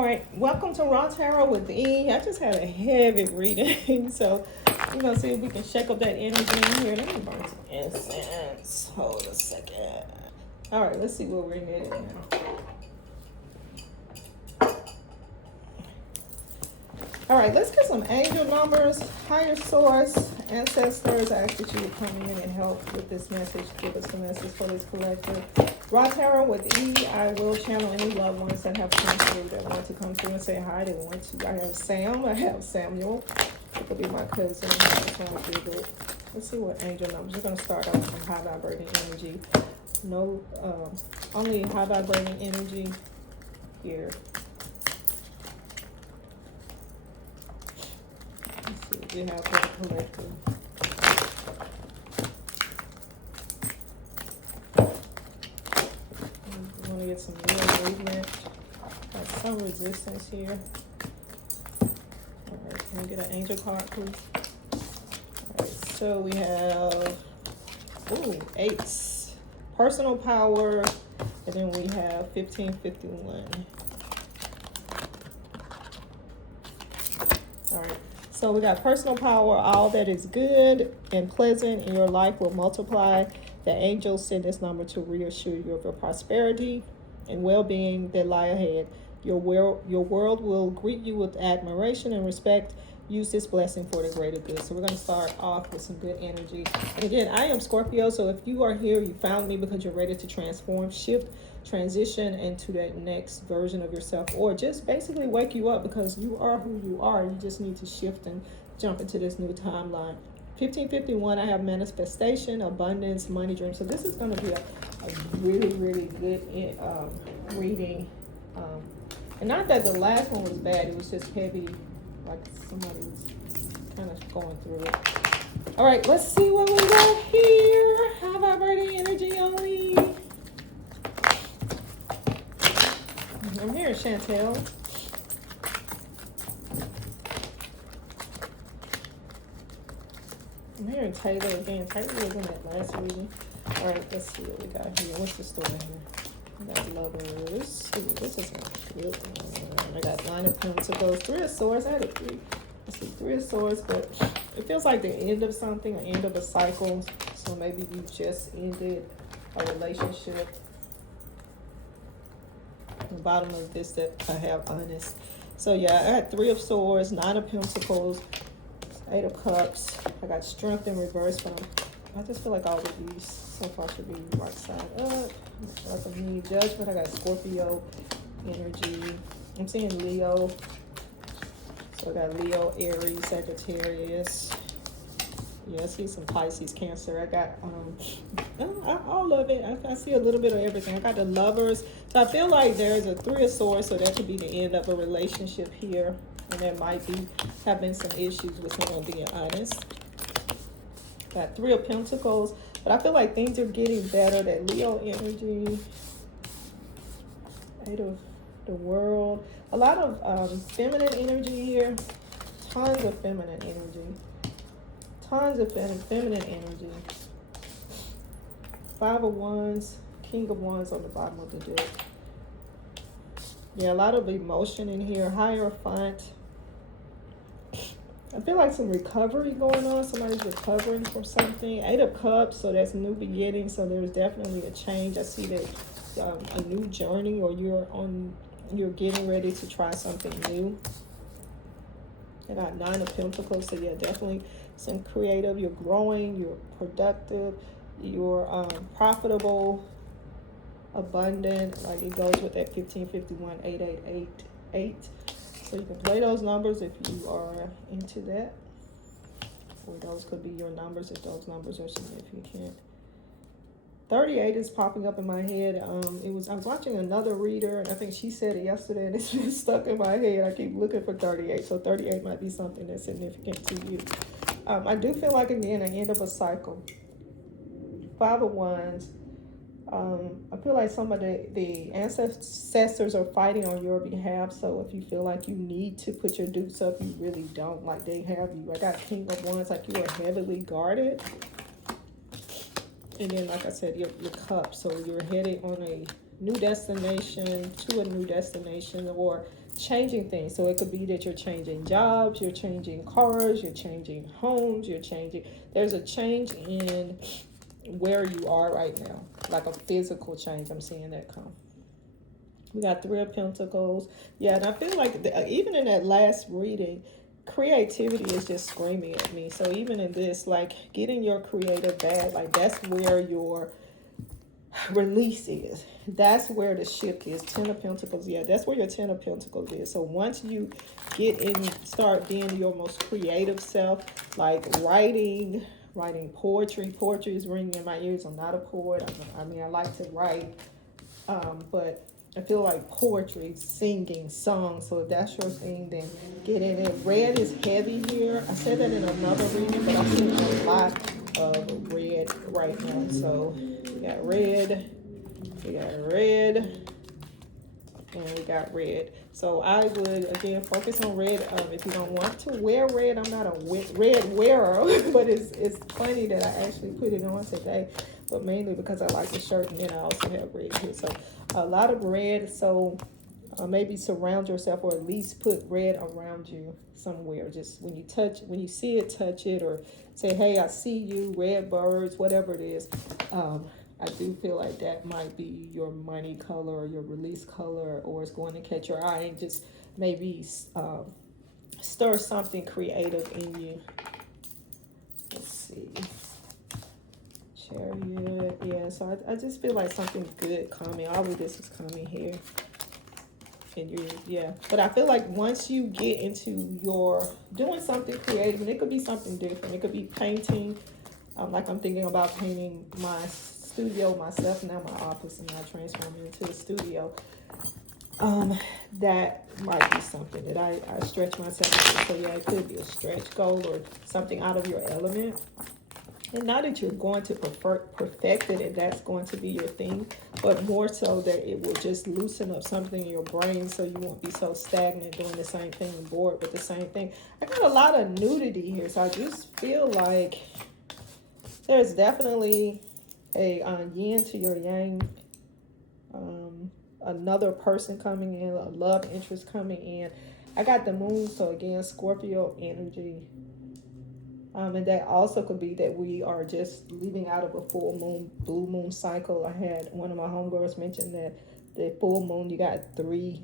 All right, welcome to Raw Tarot with E. I just had a heavy reading, so we're gonna see if we can shake up that energy in here. Let me burn some incense. Hold a second. All right, let's see where we're headed now. All right, let's get some angel numbers. Higher source, ancestors, I ask that you would come in and help with this message. Give us the message for this collective. Raw Tarot with E. I will channel any loved ones that have come through, that want to come through and say hi. They want to. I have Sam. I have Samuel. It could be my cousin. I just want to do it. Let's see what angel numbers. We're going to start off with high vibrating energy. No, only high vibrating energy here. We have for the collective. We want to get some real movement. Got some resistance here. All right, can we get an angel card, please? All right, so we have, eights. Personal power, and then we have 1551. All right. So we got personal power. All that is good and pleasant in your life will multiply. The angels send this number to reassure you of your prosperity and well-being that lie ahead. Your world will greet you with admiration and respect. Use this blessing for the greater good. So we're going to start off with some good energy. And again, I am Scorpio. So if you are here, you found me because you're ready to transform, shift, transition into that next version of yourself, or just basically wake you up because you are who you are. You just need to shift and jump into this new timeline. 1551, I have manifestation, abundance, money, dreams. So this is going to be a really, really good reading. And not that the last one was bad. It was just heavy, like somebody was kind of going through it. All right, let's see what we got here. High vibrating energy only. I'm hearing Chantel. I'm hearing Taylor again. Taylor was in that last reading. All right, let's see what we got here. What's the story here? We got lovers. Ooh, this is a good one. I got Nine of Pentacles, Three of Swords. I had a three. Let's see, Three of Swords, but it feels like the end of something, the end of a cycle. So maybe you just ended a relationship. The bottom of this that I have honest. So yeah, I had Three of Swords, Nine of Pentacles, Eight of Cups. I got Strength in reverse, but I just feel like all of these so far should be right side up. Like a mini Judgment. I got Scorpio energy. I'm seeing Leo. So I got Leo, Aries, Sagittarius. Yeah, I see some Pisces, Cancer. I got all of it. I see a little bit of everything. I got the Lovers. So I feel like there's a Three of Swords, so that could be the end of a relationship here. And there might have been some issues with someone being honest. Got Three of Pentacles. But I feel like things are getting better. That Leo energy. Eight of the World. A lot of feminine energy here. Tons of feminine energy. Tons of feminine energy. Five of Wands, King of Wands on the bottom of the deck. Yeah, a lot of emotion in here. Hierophant. I feel like some recovery going on. Somebody's recovering from something. Eight of Cups, so that's new beginning. So there's definitely a change. I see that a new journey, or you're getting ready to try something new. I got Nine of Pentacles, so yeah, definitely some creative. You're growing, you're productive, you're profitable, abundant. Like it goes with that 1551, 8888. So you can play those numbers if you are into that. Or those could be your numbers if those numbers are significant. 38 is popping up in my head. I was watching another reader, and I think she said it yesterday, and it's been stuck in my head. I keep looking for 38, so 38 might be something that's significant to you. I do feel like, again, an end of a cycle. Five of Wands. I feel like some of the ancestors are fighting on your behalf, so if you feel like you need to put your dukes up, you really don't. Like they have you. I got King of Wands, like you are heavily guarded. And then, like I said, your cup. So you're headed on a new destination, to a new destination, or changing things. So it could be that you're changing jobs, you're changing cars, you're changing homes, you're changing. There's a change in where you are right now, like a physical change. I'm seeing that come. We got Three of Pentacles. Yeah, and I feel like even in that last reading, creativity is just screaming at me. So even in this, like getting your creative bag, like that's where your release is. That's where the shift is. Ten of Pentacles. Yeah, that's where your Ten of Pentacles is. So once you get in, start being your most creative self, like writing poetry. Poetry is ringing in my ears. I'm not a poet. I mean, I like to write, but I feel like poetry, singing, songs. So if that's your thing, then get in it. Red is heavy here. I said that in another reading, but I'm seeing a lot of red right now. So we got red, and we got red. So I would, again, focus on red. If you don't want to wear red, I'm not a red wearer, but it's funny that I actually put it on today, but mainly because I like the shirt, and then I also have red here. So a lot of red. So maybe surround yourself, or at least put red around you somewhere. Just when you see it, touch it, or say, hey, I see you, red birds, whatever it is. I do feel like that might be your money color or your release color, or it's going to catch your eye and just maybe stir something creative in you. Let's see. Chariot. Yeah, so I just feel like something good coming. All of this is coming here. And yeah. But I feel like once you get into your doing something creative, and it could be something different. It could be painting. Like I'm thinking about painting my studio myself, now my office, and now transforming into a studio. That might be something that I stretch myself into. So yeah, it could be a stretch goal or something out of your element. And not that you're going to perfect it and that's going to be your thing, but more so that it will just loosen up something in your brain so you won't be so stagnant doing the same thing and bored with the same thing. I got a lot of nudity here, so I just feel like there's definitely a yin to your yang, another person coming in, a love interest coming in. I got the moon, so again, Scorpio energy. And that also could be that we are just leaving out of a full moon, blue moon cycle. I had one of my homegirls mention that the full moon, you got 3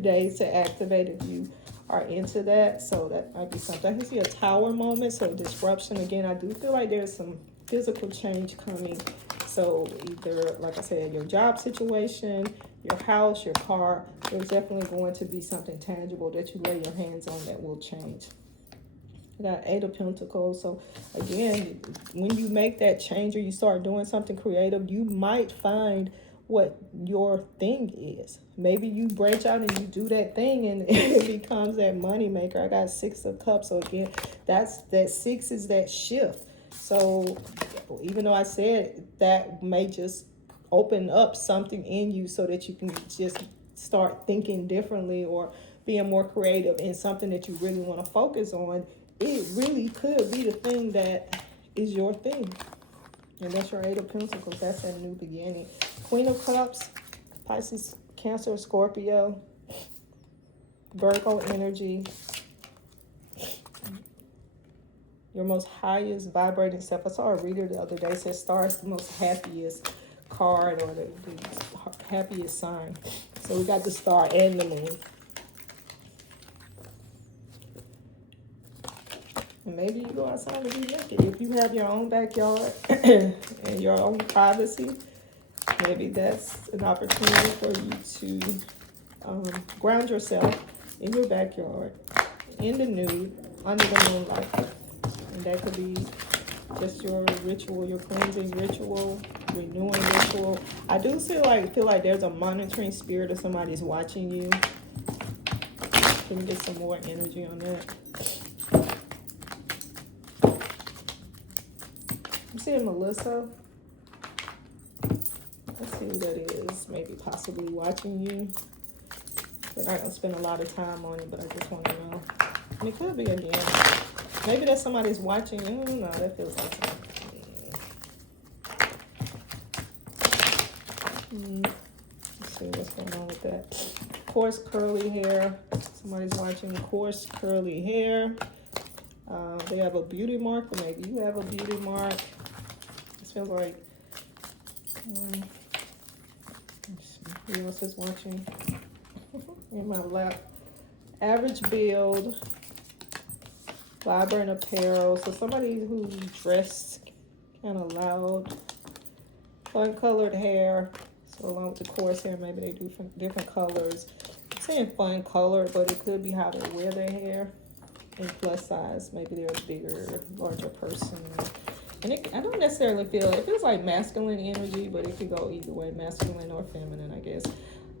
days to activate if you are into that. So that might be something. I can see a tower moment, so disruption. Again, I do feel like there's some physical change coming. So either, like I said, your job situation, your house, your car, there's definitely going to be something tangible that you lay your hands on that will change. I got 8 of Pentacles. So again, when you make that change or you start doing something creative, you might find what your thing is. Maybe you branch out and you do that thing and it becomes that money maker. I got 6 of Cups. So again, that 6 is that shift. So even though I said that may just open up something in you so that you can just start thinking differently or being more creative in something that you really want to focus on, it really could be the thing that is your thing. And that's your 8 of Pentacles. That's a new beginning. Queen of Cups, Pisces, Cancer, Scorpio, Virgo energy. Your most highest vibrating self. I saw a reader the other day said star is the most happiest card, or the happiest sign. So we got the star and the moon. And maybe you go outside and be naked. If you have your own backyard and your own privacy, maybe that's an opportunity for you to ground yourself in your backyard, in the nude, under the moonlight. And that could be just your ritual, your cleansing ritual, renewing ritual. I do feel like there's a monitoring spirit or somebody's watching you. Can we get some more energy on that? I'm seeing Melissa. Let's see who that is. Maybe possibly watching you. We're not going to spend a lot of time on it, but I just want to know. And it could be again. Maybe that somebody's watching. No, that feels like something. Let's see what's going on with that. coarse curly hair. Somebody's watching coarse curly hair. They have a beauty mark, or maybe you have a beauty mark. It feels like, who else is watching? In my lap. Average build, vibrant apparel. So somebody who's dressed kind of loud. Fun colored hair. So along with the coarse hair, maybe they do different colors. I'm saying fun color, but it could be how they wear their hair. And plus size, maybe they're a bigger, larger person. And I don't necessarily feel, it feels like masculine energy, but it could go either way, masculine or feminine, I guess.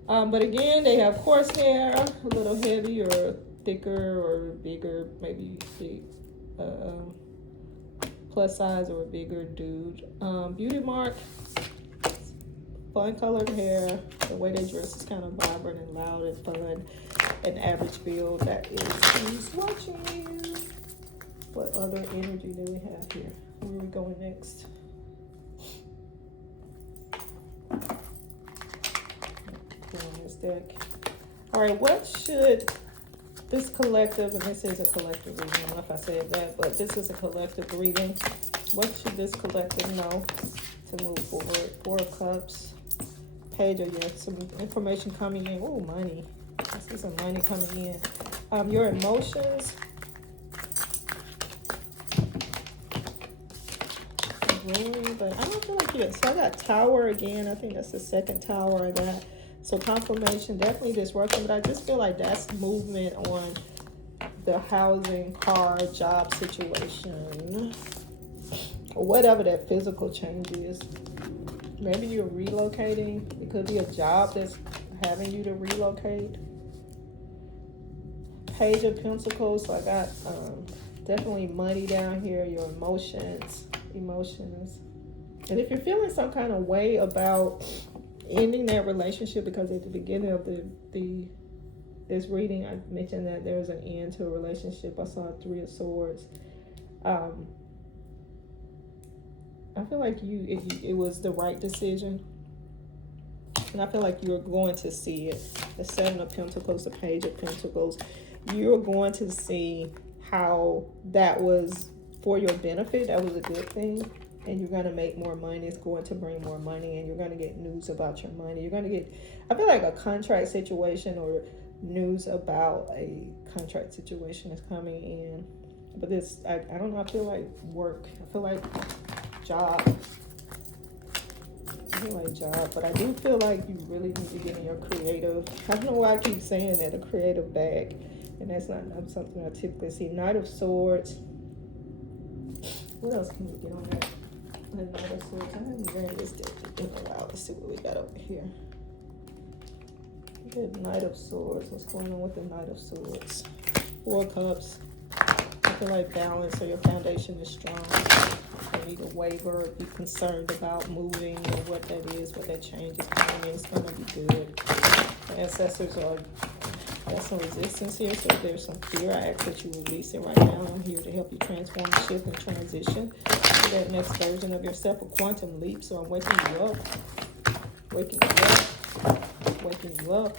But again, they have coarse hair, a little heavy or thicker or bigger, maybe big, plus size or a bigger dude. Beauty mark, fun colored hair. The way they dress is kind of vibrant and loud and fun. An average build. That is who's watching you. What other energy do we have here? Where are we going next? On this deck. All right, what should this collective, and this is a collective reading, I don't know if I said that, but this is a collective reading. What should this collective know to move forward? Four of Cups, Page of, yeah, some information coming in. Oh, money. I see some money coming in. Your emotions. But I don't feel like you. So I got Tower again. I think that's the second Tower I got. So confirmation, definitely disruption. But I just feel like that's movement on the housing, car, job situation, or whatever that physical change is. Maybe you're relocating. It could be a job that's having you to relocate. Page of Pentacles. So I got definitely money down here. Your emotions. And if you're feeling some kind of way about ending that relationship, because at the beginning of this reading I mentioned that there was an end to a relationship. I saw Three of Swords. I feel like it was the right decision, and I feel like you're going to see it. The Seven of Pentacles, the Page of Pentacles. You're going to see how that was for your benefit. That was a good thing, and you're going to make more money. It's going to bring more money, and you're going to get news about your money. You're going to get, I feel like, a contract situation or news about a contract situation is coming in. But this, I don't know, I feel like work. I feel like job. I feel like job, but I do feel like you really need to get in your creative. I don't know why I keep saying that, a creative bag, and that's not something I typically see. Knight of Swords. What else can we get on that? The Knight of Swords. I haven't read this deck in a while. Let's see what we got over here. Good, Knight of Swords. What's going on with the Knight of Swords? Four of Cups. I feel like balance, so your foundation is strong. You need to waver, be concerned about moving or what that is, what that change is coming in. It's going to be good. The ancestors are, there's some resistance here, so if there's some fear, I ask that you release it right now. I'm here to help you transform, shift, and transition to that next version of yourself, a quantum leap. So I'm waking you up, waking you up,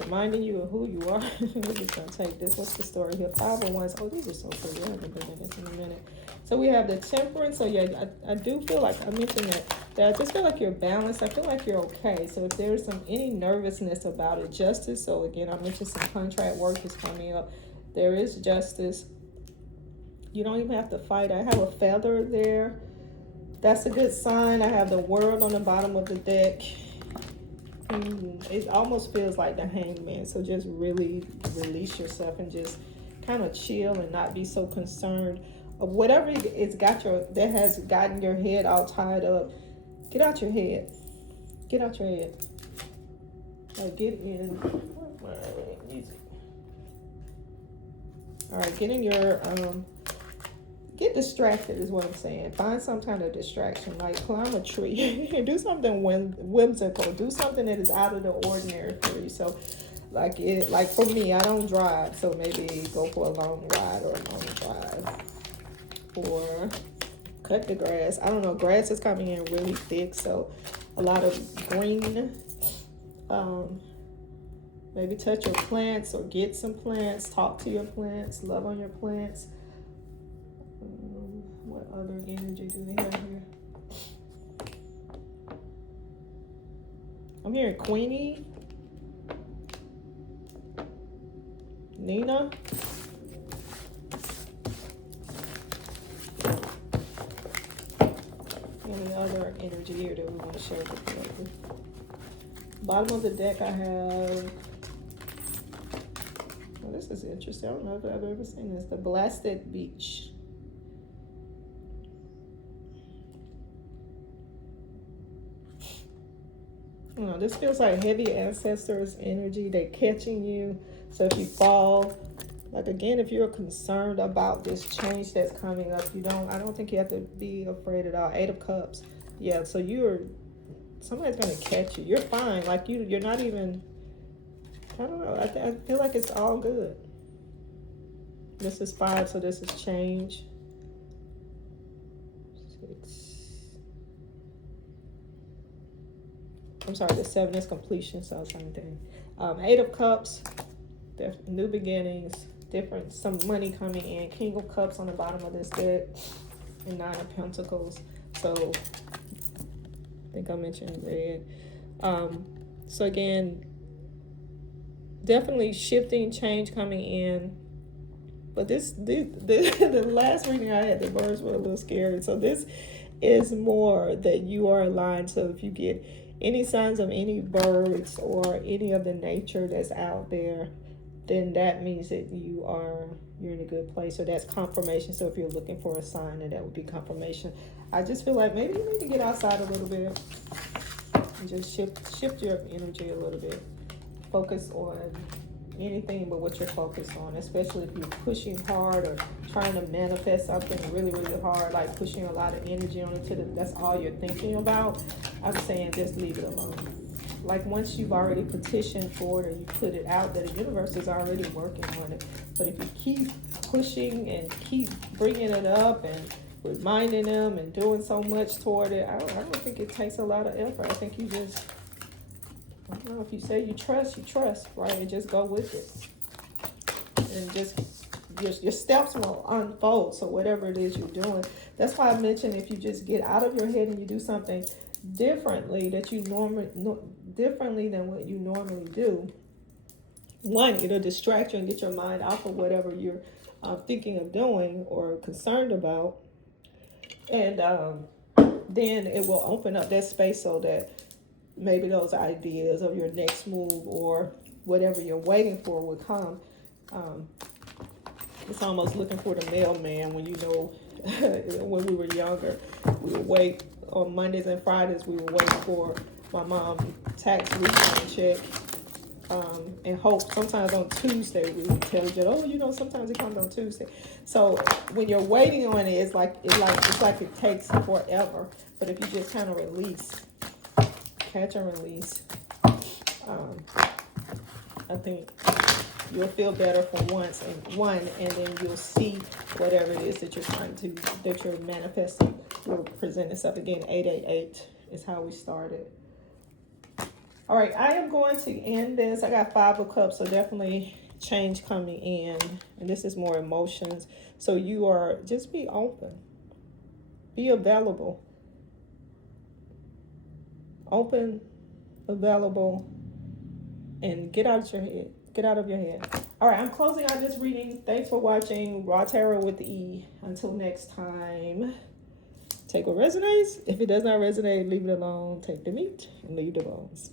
reminding you of who you are. We're just going to take this. What's the story here? 5 of Wands. Oh, these are so pretty. I'm going to bring this in a minute. So we have the Temperance. So yeah, I do feel like, I mentioned that I just feel like you're balanced. I feel like you're okay. So if there's any nervousness about it, justice. So again, I mentioned some contract work is coming up. There is justice. You don't even have to fight. I have a feather there. That's a good sign. I have the World on the bottom of the deck. It almost feels like the Hangman. So just really release yourself and just kind of chill and not be so concerned of whatever it's got that has gotten your head all tied up. Get out your head. Get out your head. Like, get in. All right, get in your get distracted is what I'm saying. Find some kind of distraction, like climb a tree. Do something whimsical. Do something that is out of the ordinary for you. So like for me, I don't drive, so maybe go for a long ride or a long drive. Or cut the grass. I don't know, grass is coming in really thick, so a lot of green Maybe touch your plants or get some plants. Talk to your plants. Love on your plants. What other energy do we have here? I'm hearing Queenie, Nina. Any other energy here that we want to share with you? Bottom of the deck, I have. Well, this is interesting. I don't know if I've ever seen this. The Blasted Beach. This feels like heavy ancestors energy. They're catching you. So if you fall, like again, if you're concerned about this change that's coming up, I don't think you have to be afraid at all. 8 of Cups. Yeah, so somebody's gonna catch you. You're fine. Like you're not even, I don't know. I feel like it's all good. This is 5, so this is change. 6. I'm sorry, the 7 is completion, so same thing. 8 of Cups, new beginnings, some money coming in. King of Cups on the bottom of this deck, and 9 of Pentacles. So I think I mentioned red. So again, definitely shifting, change coming in. But the last reading I had, the birds were a little scary. So this is more that you are aligned. So if you get any signs of any birds or any of the nature that's out there, then that means that you're in a good place. So that's confirmation. So if you're looking for a sign, then that would be confirmation. I just feel like maybe you need to get outside a little bit and just shift your energy a little bit. Focus on anything but what you're focused on, especially if you're pushing hard or trying to manifest something really, really hard, like pushing a lot of energy on it that's all you're thinking about. I'm saying just leave it alone. Like once you've already petitioned for it or you put it out there, the universe is already working on it. But if you keep pushing and keep bringing it up and reminding them and doing so much toward it, I don't think it takes a lot of effort. I think you just, I don't know, if you say you trust, right? And just go with it. And just, your steps will unfold. So whatever it is you're doing, that's why I mentioned if you just get out of your head and you do something differently differently than what you normally do. One, it'll distract you and get your mind off of whatever you're thinking of doing or concerned about. And then it will open up that space so that maybe those ideas of your next move or whatever you're waiting for will come. It's almost looking for the mailman when when we were younger, we would wait on Mondays and Fridays. We would wait for my mom's tax refund check and hope. Sometimes on Tuesday we would tell each other, sometimes it comes on Tuesday. So when you're waiting on it, it's like it takes forever. But if you just kind of catch and release, I think you'll feel better for once, and then you'll see whatever it is that you're manifesting will present itself again. 888 is how we started. All right, I am going to end this. I got 5 of Cups, so definitely change coming in, and this is more emotions. So just be open, be available, open, available, and get out of your head. Get out of your head. All right, I'm closing out this reading. Thanks for watching Raw Tarot with the E. Until next time, take what resonates. If it does not resonate, leave it alone. Take the meat and leave the bones.